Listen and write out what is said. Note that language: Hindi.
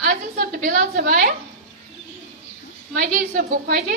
आज़म साहब तो बिलाल साहब आया मजाही साहब गो खोजे